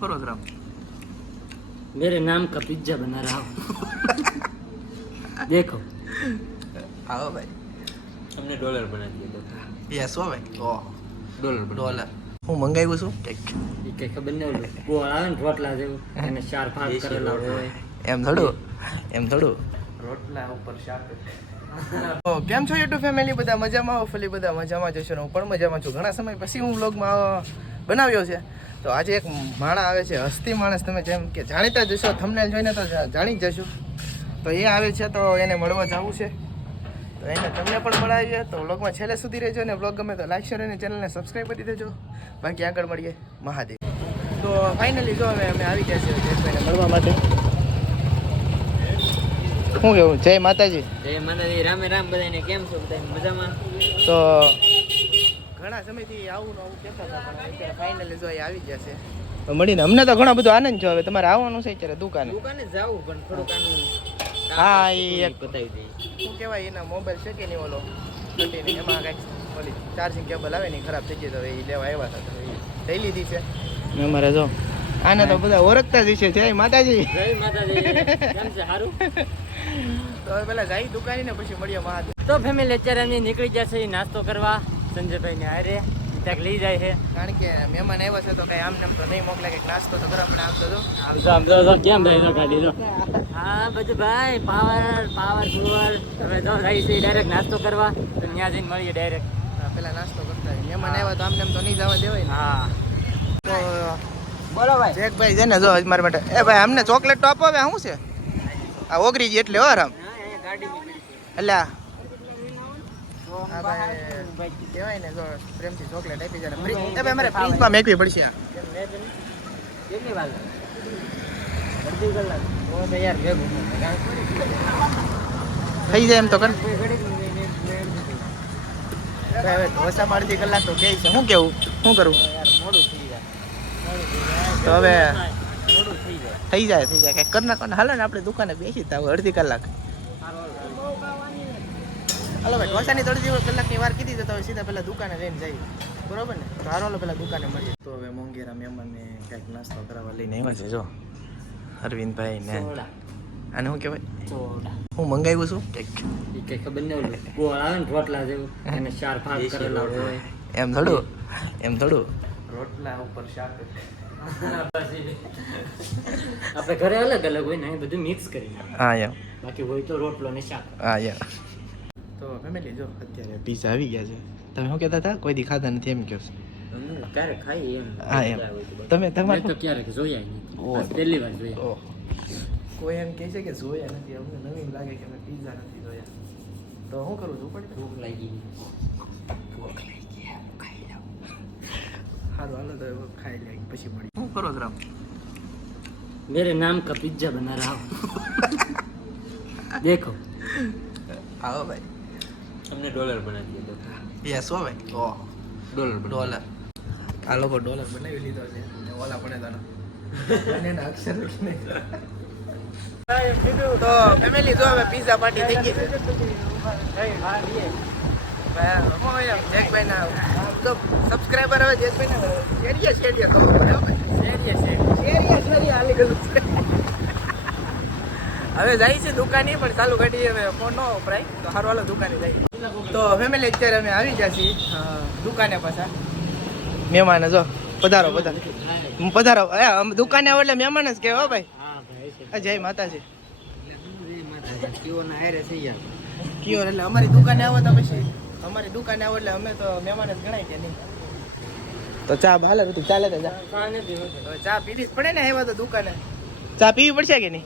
કરો જરા मेरे नाम का पिज्जा बना रहा हूँ देखो આવો ભાઈ અમને ડોલર બનાવી દો યસ હો ભાઈ ઓહ ડોલર ડોલર હું મંગાવ્યું છું કંઈક એ કઈ ખબર ન હોય ગોળ આવે ને રોટલા જેવું એને ચાર ભાગ દેશી કરેલા રોટલા. હોય એમ થોડું એમ થોડું રોટલા ઉપર શાક તો કેમ છો યુટ્યુબ ફેમિલી બધા મજામાં હો ફલી બધા મજામાં જશો ને હું પણ મજામાં છું ઘણા સમય પછી હું વ્લોગમાં બનાવ્યો છે તો આજે એક માળા આવે છે હસ્તી માણસ તમે જેમ કે જાણીતા જશો થમને જોઈને તો જાણી જ જશો. તો એ આવે છે તો એને મળવા જવું છે. તો એને તમને પણ મળાવીએ તો વ્લોગમાં છેલ્લે સુધી રહેજો અને વ્લોગ ગમે તો લાઈક શેર અને ચેનલને સબસ્ક્રાઈબ કરી દેજો. બાકી આગળ મળીએ. મહાદેવ. તો ફાઇનલી જો હવે અમે આવી ગયા છે જયેશભાઈને મળવા માટે. શું કેવું? જય માતાજી. જય માતાજી. રામે રામ બધાને કેમ છો? બધા મજામાં? તો ઘણા સમયથી આવું ને આવું કહેતા હતા પણ અત્યારે ફાઇનલી જો આવી ગયા છે તો મળીને અમને તો ઘણો બધો આનંદ છે હવે તમારે આવવાનું છે અત્યારે દુકાને? દુકાને જાવું પણ થોડુંક આનું હા, એ એક- બતાવી દઈએ. શું કહેવાય એના મોબાઈલ છે કે નહીં ઓલો? એમાં કાંઈક ઓલી ચાર્જિંગ કેબલ આવે ને ખરાબ થઈ ગઈ તો એ લેવા આવ્યા હતા તો એ લઈ લીધી છે. અમારે જો આને તો બધા ઓળખતા જ છે જય માતાજી. જય માતાજી. કેમ છે સારું તો હવે પેલા જાય દુકાને ને પછી મળીએ મહાદેવ. તો ફેમિલી અત્યારે અમે નીકળી જશે છે નાસ્તો કરવા. સંજયભાઈ ને હારે ક્યાંક લઈ જાય છે. કારણ કે મહેમાન આવ્યા છે તો કઈ આમ નામ તો નહીં મોકલે કે નાસ્તો તો કરો પણ આમ તો આમ તો આમ તો કેમ રહી ગાડી હા બધું ભાઈ પાવર પાવર પુવર. હવે જો રહી છે ડાયરેક્ટ નાસ્તો કરવા તો ત્યાં જઈને મળીએ ડાયરેક્ટ પેલા નાસ્તો કરતા હોય. મહેમાન આવ્યા તો આમ નામ તો નહીં જવા દેવાય હા. તો બોલો ભાઈ. જેક છે ને જો આજ મારા માટે. એ ભાઈ અમને ચોકલેટ તો આપો હવે શું છે? આ ઓગરી એટલે હો રામ એટલે કહેવાય ને જો પ્રેમથી ચોકલેટ આપી જાય એ ભાઈ મારે ફ્રીજમાં મેકવી પડશે કેટલી વાર અડધી કલાક. ઓ તો યાર ભેગું થઈ જાય એમ તો કર. હવે અડધી કલાક તો કે છે. શું કેવું? શું કરું? મોડું થઈ જાય. તો હવે થઈ જાય. થઈ જાય થઈ જાય. કંઈક કર નાખો ને. હાલો આપણે દુકાને બેસી તા અડધી કલાક. હાલો ભાઈ ઢોસાની થોડી દિવસ કલાકની વાર કીધી તો સીધા પહેલા દુકાને લઈને જઈએ. બરોબર ને? તો હાલો પેલા દુકાને મળીએ. તો હવે મોંઘેરા મહેમાનને કંઈક નાસ્તો કરાવવા લઈને આવ્યા છે જો. અરવિંદભાઈ ને અને આને શું કહેવાય? હું મંગાવ્યું છું? કંઈક એ કઈ ખબર નહીં ગોળ આવે ને રોટલા જેવું એને ચાર ભાગ કરેલા હોય. એમ થોડું? એમ થોડું? રોટલા ઉપર શાક આપણે ઘરે અલગ અલગ હોય ને બધું મિક્સ કરી હા યા બાકી હોય તો રોટલો ને શાક. હા યા તો ગમે લેજો અત્યારે પીઝા આવી ગયા છે. તમે શું કહેતા હતા? કોઈ દેખાતા નથી એમ કહો છો. ક્યારે ખાઈ એમ. હા એમ. તમે તમારે તો ક્યારેક જોયા નહીં પહેલી વાર જોયા. કોઈ એમ કહે છે કે જોયા નથી. અમને નવીન લાગે કે અમે પીઝા નથી જોયા. તો હું કરું છું? પણ ભૂખ લાગી ગઈ. ભૂખ લાગી ગઈ. ખાઈ લઉં. સારું હાલો તો ખાઈ લે પછી મળી હું કરો રામ મેરે નામ કા પિઝા બના રહા દેખો. આવો ભાઈ. અમને ડોલર બનાવી દીધો યસ હો ભાઈ ઓહ ડોલર ડોલર આ લોકો ડોલર બનાવી લીધો છે ને ઓલા પણ એના બંનેના અક્ષર લખીને તો ફેમિલી જો હવે પીઝા પાર્ટી થઈ ગઈ છે સબસ્ક્રાઈબર હવે જેકભાઈ ના શેરીએ શેરીએ ખબર પડે શેરીએ શેરીએ શેરીએ હાલી ગયું છે હવે જાય છે દુકાને પણ ચાલુ ઘટી હવે ફોન નો વપરાય તો સારું હાલો દુકાને જાય. તો ફેમિલી અત્યારે અમે આવી ગયા છીએ દુકાને પાછા. મહેમાન જો પધારો પધારો. પધારો એ દુકાને આવો એટલે મહેમાન જ કહેવા ભાઈ. જય માતાજી. કેવો થઈ ગયા કયો એટલે અમારી દુકાને આવો તો પછી અમારી દુકાને આવો એટલે અમે તો મહેમાન જ ગણાય કે નહીં. તો ચા હાલે તું ચાલે ચા ચા પીવી પડે ને આવ્યા તો દુકાને. ચા પીવી પડશે કે નહીં?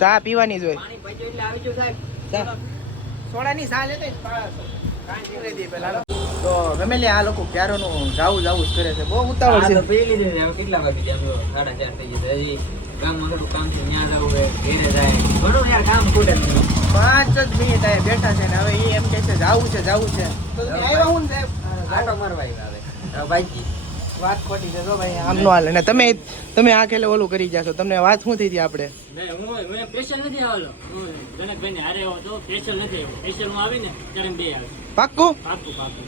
ચા પીવાની જ હોય. પાણી પીજો એટલે આવી જાવ સાહેબ. ચા. લેતો જ પાછો. કાંઈ પીવડાવી દઈએ પહેલા હાલો. તો ફેમિલી આ લોકો ક્યારોનું જાવું જાવું જ કરે છે. બહુ ઉતાવળ છે. પી લીધું હવે કેટલા વાગે ત્યાં સાડા ચાર થઈ ગયા હજી ગામમાં થોડું કામ છે. ત્યાં જવું હોય ઘેરે જાય. ઘણું યાર કામ ખૂટે પાંચ જ મિનિટ બેઠા છે ને હવે એ એમ કે છે જાવું છે જાવું છે. તો આવ્યા હું ને સાહેબ? આટો મારવા આવ્યા હવે. હવે બાકી વાત ખોટી છે જો ભાઈ આમ નો. હાલે. ને તમે તમે આ ખેલે ઓલું કરી જાશો. તમને વાત શું થઈ હતી આપણે? નહીં, હું હું સ્પેશિયલ નથી આવેલો. હું હારે આવ્યો તો સ્પેશિયલ નથી આવ્યો સ્પેશિયલ હું આવીને ત્યારે બે આવે. પાક્કું? પાકું પાકું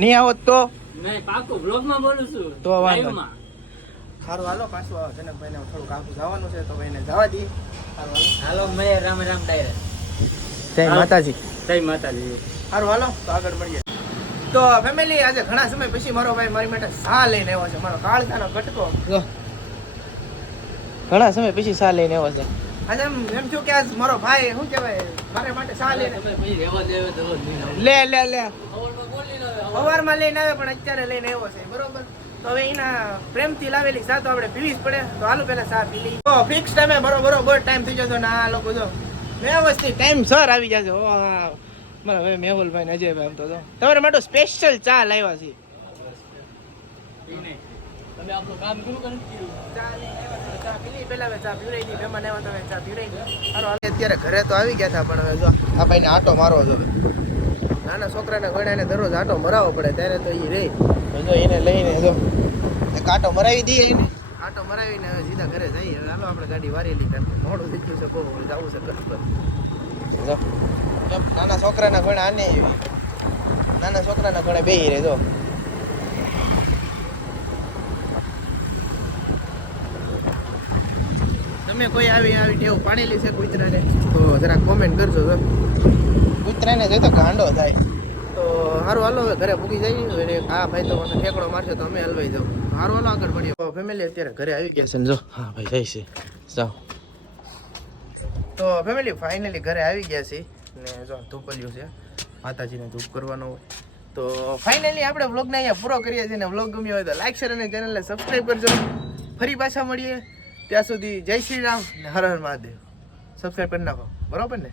નહીં આવો તો? નહીં પાક્કું બ્લોગમાં બોલું છું. તો વાંધો સારું હાલો પાછું જનકભાઈને થોડુંક આગળ જવાનું છે તો ભાઈને જવા દઈએ હાલો. હાલો મેં રામ રામ ડાયરેક્ટ જય માતાજી. જય માતાજી. સારું હાલો તો આગળ મળીએ. તો ફેમિલી આજે ઘણા સમય પછી મારો ભાઈ મારી માટે સા લઈને આવ્યો છે. મારો કાળજાનો કટકો ઘણા સમય પછી સા લઈને આવ્યો છે. આજે એમ એમ થયું કે આજ મારો ભાઈ શું કહેવાય મારા માટે સા લઈને લે લે લે. સવારમાં લઈને આવે? પણ અત્યારે લઈને આવ્યો છે. બરોબર? તો હવે એના પ્રેમથી લાવેલી સા તો આપણે પીવી જ પડે. તો હાલો પહેલા સા પી લઈ તો ફિક્સ ટાઈમે બરોબર બરોબર ટાઈમ થઈ જતો ને આ લોકો જો. વ્યવસ્થિત ટાઈમ સર આવી જશે. ઓ હા. મારા ભાઈ મેહુલભાઈ ને અજયભાઈ આમ તો જો તમારા માટે સ્પેશિયલ ચા લાવ્યા છે. તમે આપણું કામ પૂરું કરી. અત્યારે ઘરે તો આવી ગયા હતા પણ હવે જો આ ભાઈને આટો મારવો જો નાના છોકરાને ગણાને દરરોજ આટો મરાવવો પડે ત્યારે તો એ રે. જો એને લઈને જો. એક આટો મરાવી દઈએ એને. આટો મરાવીને હવે સીધા ઘરે જઈએ. હાલો આપણે ગાડી વારી લીધા મોડું થઈ ગયું છે બહુ જવું છે જો. નાના છોકરાના ઘણા આને નાના છોકરાના ગણે બેહી રે જો. તમે કોઈ આવી આવી ટેવ પાડેલી છે કૂતરાને? તો જરા કોમેન્ટ કરજો તો કૂતરાને જોઈ તો ગાંડો થાય. તો સારું હાલો હવે ઘરે પૂકી જઈએ. અને હા ભાઈ તો મને ઠેકડો મારશે તો અમે હલવાઈ જાવ સારું હાલો આગળ પડીએ ફેમિલી અત્યારે ઘરે આવી ગયા છે ને જો. હા ભાઈ જાય છે જાઓ. તો ફેમિલી ફાઇનલી ઘરે આવી ગયા છીએ. ને જો ધૂપલ્યું છે. માતાજીને ધૂપ કરવાનો હોય. તો ફાઇનલી આપણે વ્લોગને અહીંયા પૂરો કરીએ છીએ ને વ્લોગ ગમ્યો હોય તો લાઈક શેર અને ચેનલને સબસ્ક્રાઈબ કરજો. ફરી પાછા મળીએ. ત્યાં સુધી જય શ્રી રામ ને હર હર મહાદેવ. સબસ્ક્રાઈબ કરી નાખો. બરાબર ને?